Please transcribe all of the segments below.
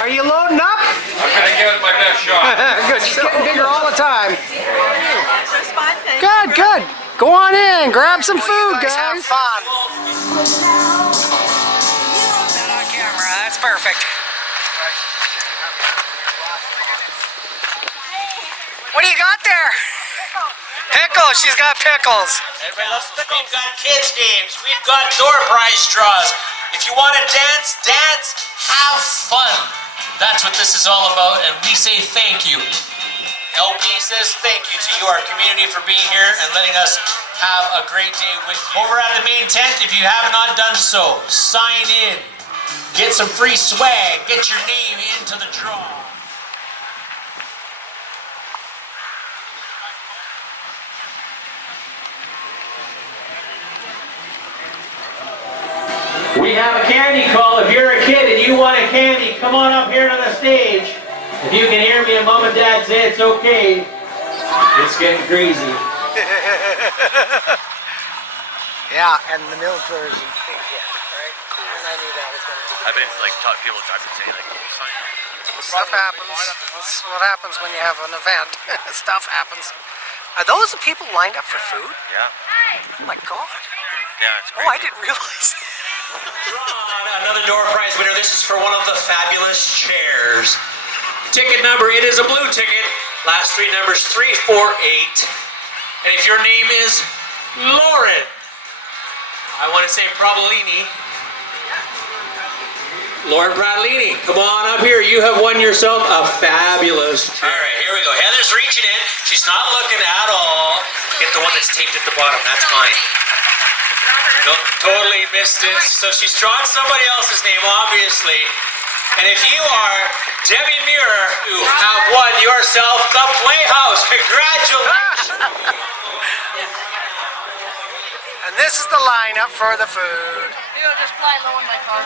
Are you loading up? I'm gonna give it my best shot. Good. She's getting bigger all the time. Good, good. Go on in. Grab some food, guys. Have fun. That on camera. That's perfect. What do you got there? Pickles. She's got pickles. Everybody loves pickles. We've got kids games. We've got door prize draws. If you want to dance, dance. Have fun. That's what this is all about, and we say thank you. LP says thank you to you, our community, for being here and letting us have a great day with you. Over at the main tent, if you have not done so, sign in. Get some free swag. Get your name into the draw. We have a candy call. If you're a kid and you want a candy, come on up here to the stage. If you can hear me and mom and dad say it's okay, it's getting crazy. Yeah, and the milk version. Yeah, right? And I knew that was going to do. I've been like taught people. I've been saying like, oh, sign up. Stuff happens. That's what happens when you have an event. Stuff happens. Are those the people lined up for food? Yeah. Oh my God. Yeah, it's crazy. Oh, I didn't realize that. Another door prize winner. This is for one of the fabulous chairs. Ticket number, it is a blue ticket. Last three numbers, 348. And if your name is Lauren, I want to say Bradlini. Lauren Bradlini, come on up here. You have won yourself a fabulous chair. All right, here we go. Heather's reaching in. She's not looking at all. Get the one that's taped at the bottom. That's mine. No, totally missed it. So she's drawn somebody else's name, obviously. And if you are Debbie Muir, you have won yourself the Playhouse. Congratulations. And this is the lineup for the food. Maybe I'll just fly low in my car.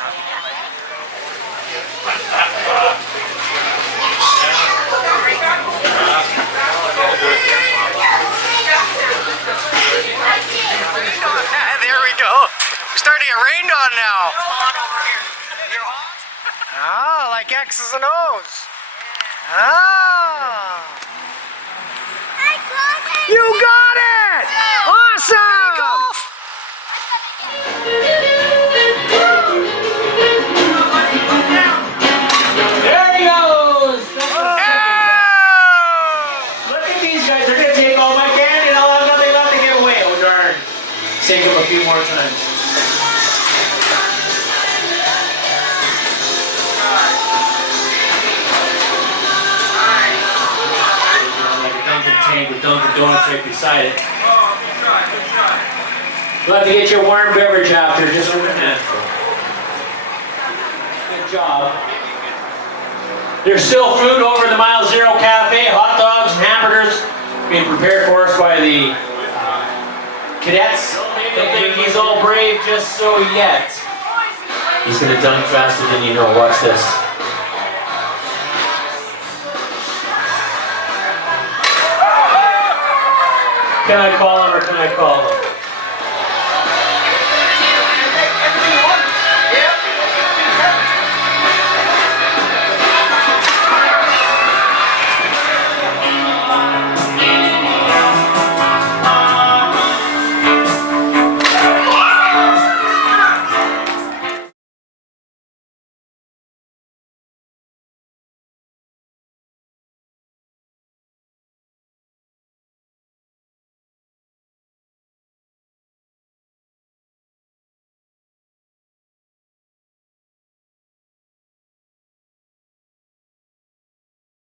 There we go. We're starting to get rained on now. Oh, like X's and O's. Oh. You got it! Awesome! There he goes. Oh! Look at these guys. They're going to take all my candy and I'll have nothing left to give away. Oh, darn. Take them a few more times. Like a Dunkin' tank with Dunkin' Donuts right beside it. You'll have to get your warm beverage after, just for the handful. Good job. There's still food over at the Mile Zero Cafe, hot dogs and hamburgers being prepared for us by the cadets. Don't think he's all brave just so yet. He's gonna dunk faster than you know. Watch this. Can I call him or can I call him?